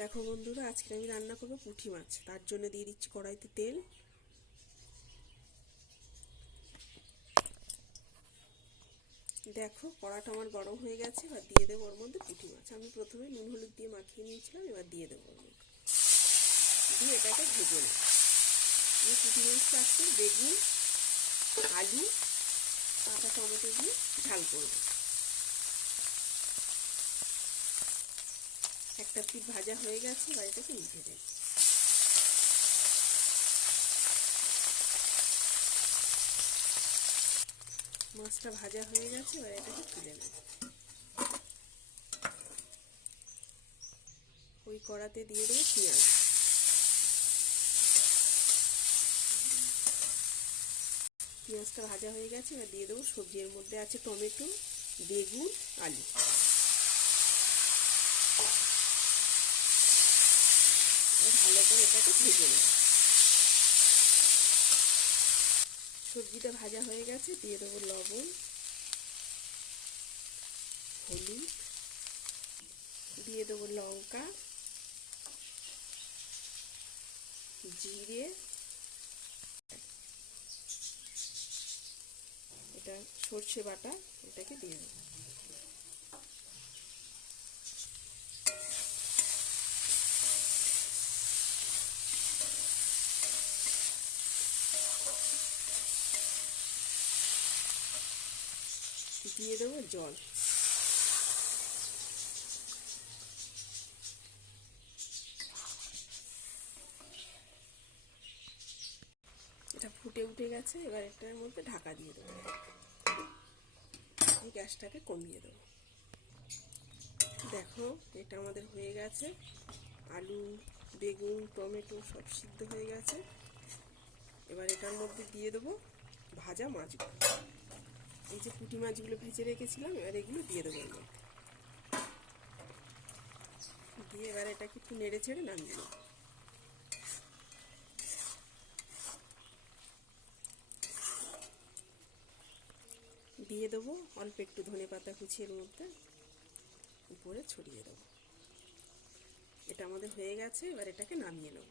দেখো বন্ধুরা, আজকে আমি রান্না করবো পুঁটি মাছ। তার জন্য দিয়ে দিচ্ছি কড়াইতে তেল। দেখো কড়াটা আমার গরম হয়ে গেছে। এবার দিয়ে দেবো ওর মধ্যে পুঁটি মাছ। আমি প্রথমে নুন হলুদ দিয়ে মাখিয়ে নিয়েছিলাম, এবার দিয়ে দেবো ওর মধ্যে, দিয়ে এটাকে ভেজে নেব। আমি পুঁটি মাছটা আজকে বেগুন, আলু, কাঁচা টমেটো দিয়ে ঝাল করবো। একটা পিঠ ভাজা হয়ে গেছে, এবার এটাকে উঠে দেব। মাছটা ভাজা হয়ে গেছে, এবার এটাকে তুলে নেব। ওই কড়াতে দিয়ে দেবো পেঁয়াজ। পেঁয়াজটা ভাজা হয়ে গেছে, এবার দিয়ে দেবো সবজি। এর মধ্যে আছে টমেটো, বেগুন, আলু। ভালো করে এটাকে ভেজে নেব। সবজিটা ভাজা হয়ে গেছে, দিয়ে দেবো লবণ, হলুদ, দিয়ে দেবো লঙ্কা, জিরে, এটা সর্ষে বাটা, এটাকে দিয়ে দেবো। দিয়ে দেবো জল। এটা ফুটে উঠে গেছে, এবার এটার মধ্যে ঢাকা দিয়ে দেবো। এই গ্যাসটাকে কমিয়ে দেবো। দেখো এটা আমাদের হয়ে গেছে। আলু, বেগুন, টমেটো সব সিদ্ধ হয়ে গেছে। এবার এটার মধ্যে দিয়ে দেবো ভাজা মাছগুলো। এই যে পুঁটি মাছগুলো ভেজে রেখেছিলাম, এবার এগুলো দিয়ে দেবো এর মধ্যে। দিয়ে এবার এটাকে একটু নেড়ে ছেড়ে নামিয়ে দেবো। দিয়ে দেবো অল্প একটু ধনেপাতা কুচি এর মধ্যে উপরে ছড়িয়ে দেবো। এটা আমাদের হয়ে গেছে, এবার এটাকে নামিয়ে নেব।